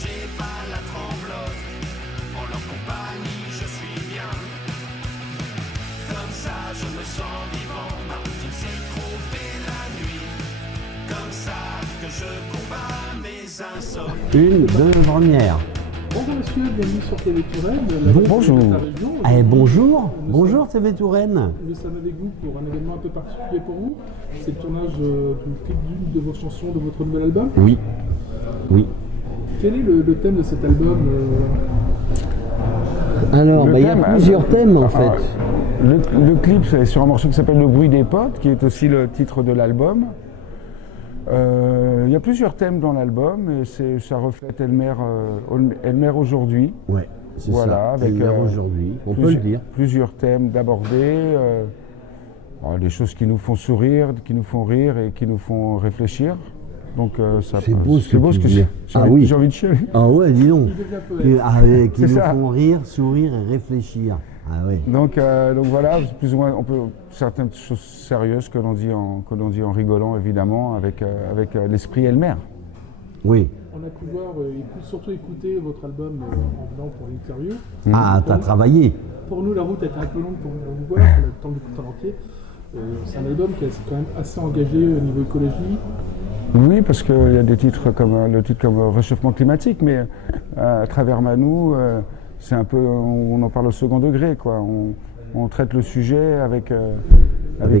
j'ai pas la tremblote. En leur compagnie, je suis bien. Comme ça, je me sens vivant. Ma routine, c'est trouver la nuit. Comme ça, que je combats mes insomnies. Une, deux, première. Bonjour monsieur, bienvenue sur TV Touraine. Bonjour. Bonjour. Bonjour sommes- TV Touraine. Nous sommes avec vous pour un événement un peu particulier pour vous. C'est le tournage du clip d'une de vos chansons de votre nouvel album. Oui. Oui. Quel est le thème de cet album Alors, il y a thème, plusieurs thèmes en fait. Le clip, c'est sur un morceau qui s'appelle Le bruit des potes, qui est aussi le titre de l'album. Il y a plusieurs thèmes dans l'album et ça reflète Elmer aujourd'hui. Ouais, c'est Voilà, ça. avec aujourd'hui, on peut le dire. Plusieurs thèmes d'aborder, des choses qui nous font sourire, qui nous font rire et qui nous font réfléchir. Donc ça, C'est beau ce que tu dis. j'ai Ah envie- oui. j'ai envie de chialer. Ah ouais, dis donc. Qui nous C'est ça. font rire, sourire et réfléchir. Ah oui. Donc voilà, plus ou moins, on peut certaines choses sérieuses que l'on dit en rigolant évidemment avec l'esprit Elmer. Oui. On a pu voir et surtout écouter votre album en venant pour l'interview. Ah, t'as travaillé. Pour nous, la route était un peu longue pour vous voir, on a eu le temps de l'écouter en entier. C'est un album qui est quand même assez engagé au niveau écologie. Oui, parce qu'il y a des titres comme le titre comme Réchauffement climatique, mais à travers Manou, c'est un peu, on en parle au second degré, quoi. On traite le sujet avec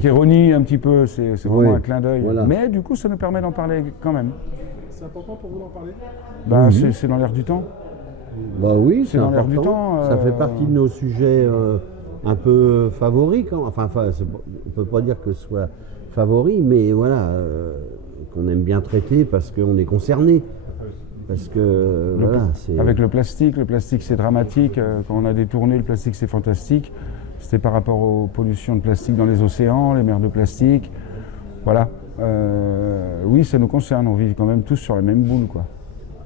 ironie un petit peu, c'est vraiment Oui, un clin d'œil. voilà. Mais du coup, ça nous permet d'en parler quand même. C'est important pour vous d'en parler. C'est dans l'air du temps. Bah oui, c'est dans l'air du important. temps, Ça fait partie de nos sujets un peu favoris. Enfin, on ne peut pas dire que ce soit favori, mais voilà, qu'on aime bien traiter parce qu'on est concerné. Parce que, voilà, c'est... Avec le plastique c'est dramatique. Quand on a détourné le plastique, c'est fantastique. C'était par rapport aux pollutions de plastique dans les océans, les mers de plastique. Voilà. Oui, ça nous concerne. On vit quand même tous sur la même boule, quoi.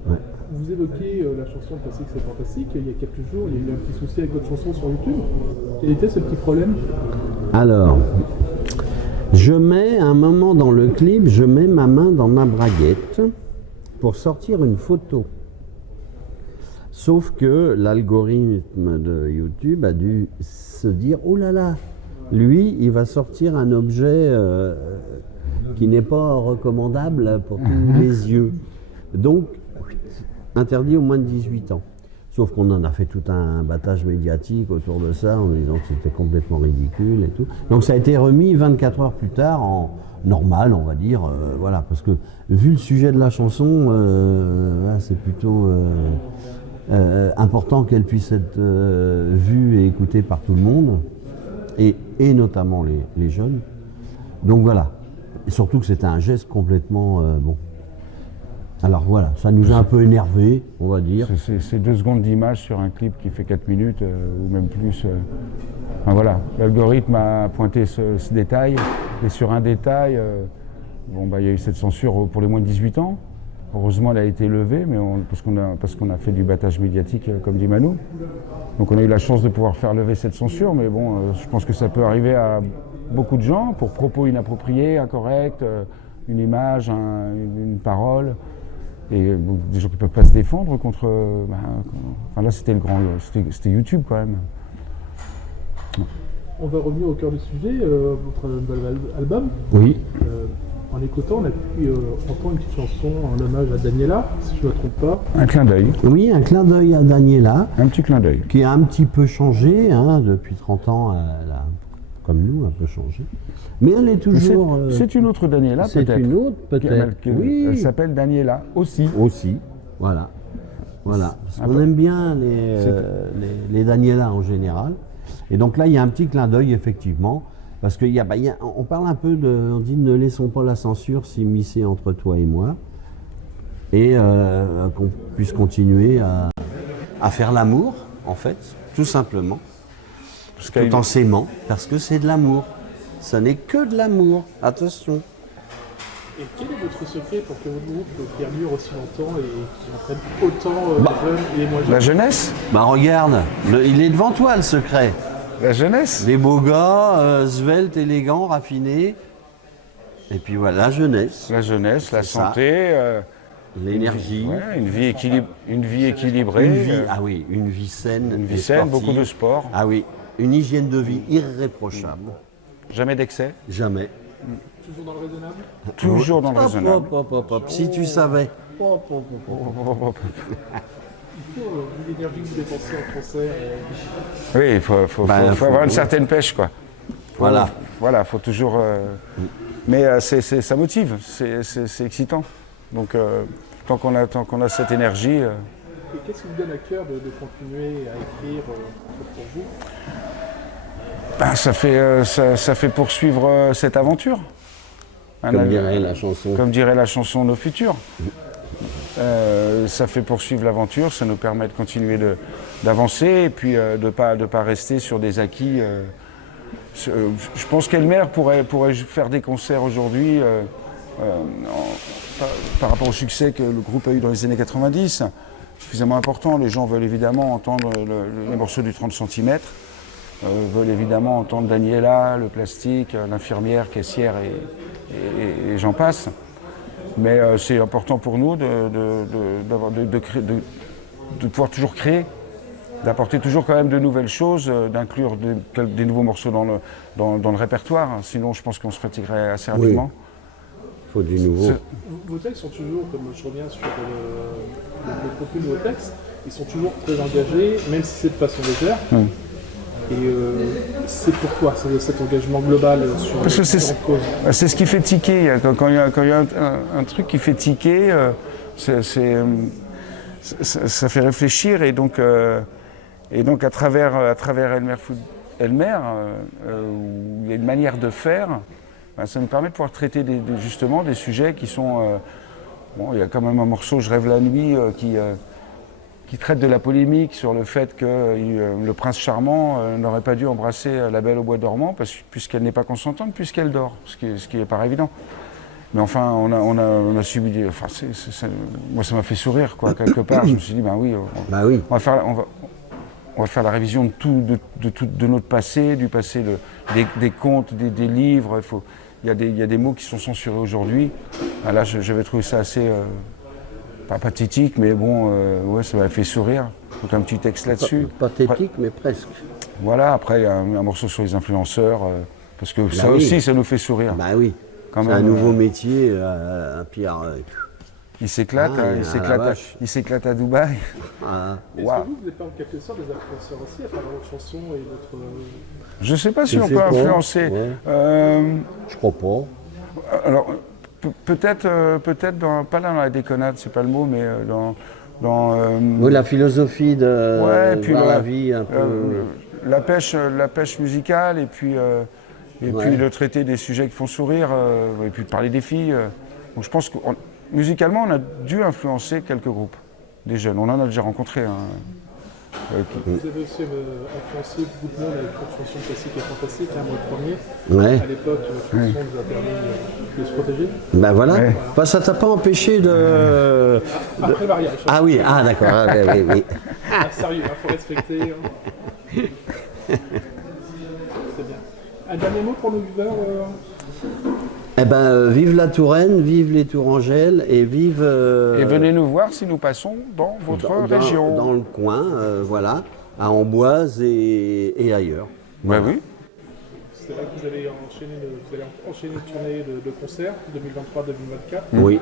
Ouais. Vous évoquez la chanson Plastique c'est fantastique. Il y a quelques jours, il y a eu un petit souci avec votre chanson sur YouTube. Quel était ce petit problème? Alors, je mets un moment dans le clip, je mets ma main dans ma braguette pour sortir une photo. Sauf que l'algorithme de YouTube a dû se dire « Oh là là, lui, il va sortir un objet qui n'est pas recommandable pour tous les yeux. » Donc, interdit aux moins de 18 ans. Sauf qu'on en a fait tout un battage médiatique autour de ça en disant que c'était complètement ridicule et tout. Donc ça a été remis 24 heures plus tard en normal, on va dire. Voilà, parce que vu le sujet de la chanson, c'est plutôt important qu'elle puisse être vue et écoutée par tout le monde, et notamment les jeunes. Donc voilà. Et surtout que c'était un geste complètement bon. Alors voilà, ça nous a un peu énervé, on va dire. C'est 2 secondes d'image sur un clip qui fait 4 minutes ou même plus. Enfin, voilà, l'algorithme a pointé ce détail. Et sur un détail, il y a eu cette censure pour les moins de 18 ans. Heureusement, elle a été levée, mais parce qu'on a fait du battage médiatique, comme dit Manou. Donc on a eu la chance de pouvoir faire lever cette censure, mais bon, je pense que ça peut arriver à beaucoup de gens pour propos inappropriés, incorrects, une image, une parole. Et des gens qui ne peuvent pas se défendre contre... là, c'était c'était YouTube, quand même. On va revenir au cœur du sujet, votre nouvel album. Oui. En écoutant, on a pu entendre une petite chanson en hommage à Daniela, si je ne me trompe pas. Un clin d'œil, Oui, un clin d'œil à Daniela, un petit clin d'œil. qui a un petit peu changé, depuis 30 ans, elle a, comme nous, un peu changé. Mais elle est toujours... C'est une autre Daniela, c'est peut-être. une autre, peut-être. Oui. Elle s'appelle Daniela, aussi. Aussi, voilà. Voilà. Parce qu'on aime bien les Daniela en général. Et donc là, il y a un petit clin d'œil, effectivement. Parce on parle un peu on dit ne laissons pas la censure s'immiscer entre toi et moi. Et qu'on puisse continuer à faire l'amour, en fait, tout simplement. Tout en s'aimant, parce que c'est de l'amour. Ce n'est que de l'amour, attention. Et quel est votre secret pour que votre groupe perdure aussi longtemps et qui entraîne autant les jeunes et les moins jeunes? La jeunesse. Bah regarde, il est devant toi le secret. La jeunesse. Des beaux gars, sveltes, élégants, raffinés. Et puis voilà, la jeunesse. La jeunesse, la C'est ça. santé, l'énergie, une vie équilibrée, une vie saine, une vie et saine, sportive. beaucoup de sport, Ah oui, une hygiène de vie irréprochable. jamais d'excès, Jamais. Toujours dans le raisonnable. toujours dans le Hop, raisonnable. hop, hop, hop. Si tu savais. Hop, hop, hop, hop. Il faut l'énergie que vous dépensez en concert. Oui, il faut avoir une certaine pêche, quoi. Voilà, faut toujours. Mais ça motive, c'est excitant. Donc, tant qu'on a cette énergie. Et qu'est-ce qui vous donne à cœur de continuer à écrire pour vous? Ça fait poursuivre cette aventure. Comme dirait la chanson. Comme dirait la chanson Nos Futurs. Ça fait poursuivre l'aventure, ça nous permet de continuer d'avancer et puis de pas rester sur des acquis. Je pense qu'Elmer pourrait faire des concerts aujourd'hui par rapport au succès que le groupe a eu dans les années 90, suffisamment important. Les gens veulent évidemment entendre les morceaux du 30 cm, veulent évidemment entendre Daniela, le plastique, l'infirmière, caissière et j'en passe. Mais c'est important pour nous de pouvoir toujours créer, d'apporter toujours quand même de nouvelles choses, d'inclure des nouveaux morceaux dans le répertoire. Sinon, je pense qu'on se fatiguerait assez rapidement. Il faut du nouveau. Vos textes sont toujours, comme je reviens sur le contenu de vos textes, ils sont toujours très engagés, même si c'est de façon légère. Et c'est pourquoi cet engagement global sur une cause? C'est ce qui fait tiquer. Quand il y a un truc qui fait tiquer, ça fait réfléchir. Et donc à travers Elmer, où il y a une manière de faire, ça nous permet de pouvoir traiter justement des sujets qui sont... il y a quand même un morceau, Je rêve la nuit, qui traite de la polémique sur le fait que le prince charmant n'aurait pas dû embrasser la belle au bois dormant puisqu'elle n'est pas consentante, puisqu'elle dort, ce qui n'est pas évident. Mais enfin, on a subi des... moi, ça m'a fait sourire, quoi, quelque part. Je me suis dit, on va faire la révision de notre passé, du passé des contes, des livres. Il y a des mots qui sont censurés aujourd'hui. Là, j'avais trouvé ça assez... pas pathétique, mais bon, ça m'a fait sourire. Donc un petit texte là-dessus. Pathétique, mais presque. Voilà, après un morceau sur les influenceurs, parce que ça aussi, ça nous fait sourire. Bah oui, quand c'est même, un nouveau métier, Pierre. Il s'éclate, il s'éclate à Dubaï. Est-ce que vous êtes pas en quelque sorte des influenceurs aussi à travers vos chansons et votre... Je ne sais pas si on peut influencer. Ouais. Je crois pas. Alors, peut-être pas là dans la déconnade, c'est pas le mot, mais oui, la philosophie de puis la vie un peu. La pêche musicale et puis de traiter des sujets qui font sourire et puis de parler des filles. Donc je pense que musicalement, on a dû influencer quelques groupes, des jeunes. On en a déjà rencontré. Vous avez aussi influencé beaucoup de monde avec votre chanson classique et fantastique, moi le premier. Ouais. À l'époque, votre chanson nous a permis de se protéger. Ben voilà. Ouais. Enfin, ça t'a pas empêché de. Après le mariage. Ah oui, d'accord. Oui. Sérieux, il faut respecter. C'est bien. Un dernier mot pour nos viewers Eh ben, vive la Touraine, vive les Tourangelles et vive... Et venez nous voir si nous passons dans votre région. Dans le coin, voilà, à Amboise et ailleurs. Voilà. Oui. C'est vrai que vous allez enchaîner une tournée de concerts 2023-2024. Oui.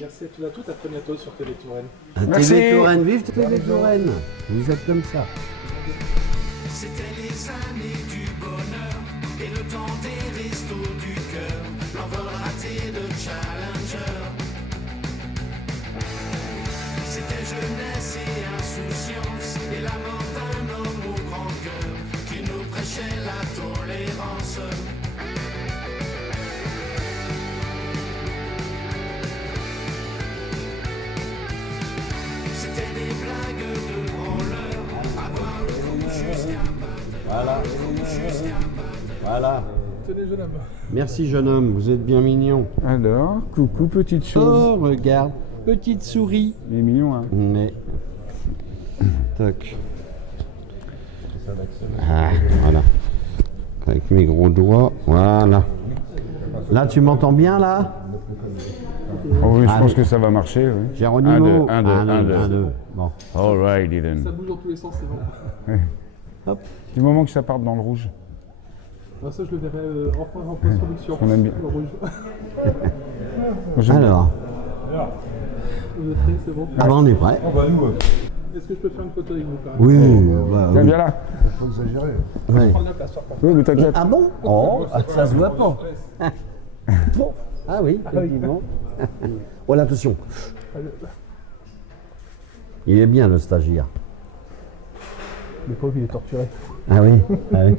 Merci à tous et à toutes, à très bientôt sur Télé Touraine. Merci. Télé Touraine, vive Télé Touraine. Vous êtes comme ça. C'était les années du bonheur et le temps des restos du cœur, l'envol raté de Challenger. C'était jeunesse et insouciance et la mort d'un homme au grand cœur qui nous prêchait la tolérance. C'était des blagues de branleurs, avoir le coup jusqu'à Voilà. Tenez, jeune homme. Merci, jeune homme, vous êtes bien mignon. Alors, coucou petite chose. Oh, regarde, petite souris. Il est mignon, hein. Mais. Tac. Ah, voilà. Avec mes gros doigts, voilà. Là, tu m'entends bien, là? Oh oui, je pense Allez. que ça va marcher. Oui. Geronimo, 1, 2, 1, 2, 1, 2. 2. Bon. All righty Ça then. bouge dans tous les sens, c'est bon. Hop. Du moment que ça parte dans le rouge. Ah, ça, je le verrai en post-production. On aime bien. Le rouge. Moi, j'aime bien. Alors, Vous êtes prêts, c'est bon. ah ben, on est prêt. Est-ce que je peux faire une photo avec vous quand même? Oui, bah, Tiens, oui. viens là. Ouais. Prends la place sur place. Oui, mais t'inquiète. Ah bon? Oh, ça se voit pas. Bon. Ah oui, effectivement. Voilà, attention. Il est bien le stagiaire. Le pauvre, il est torturé. Ah oui, ah oui.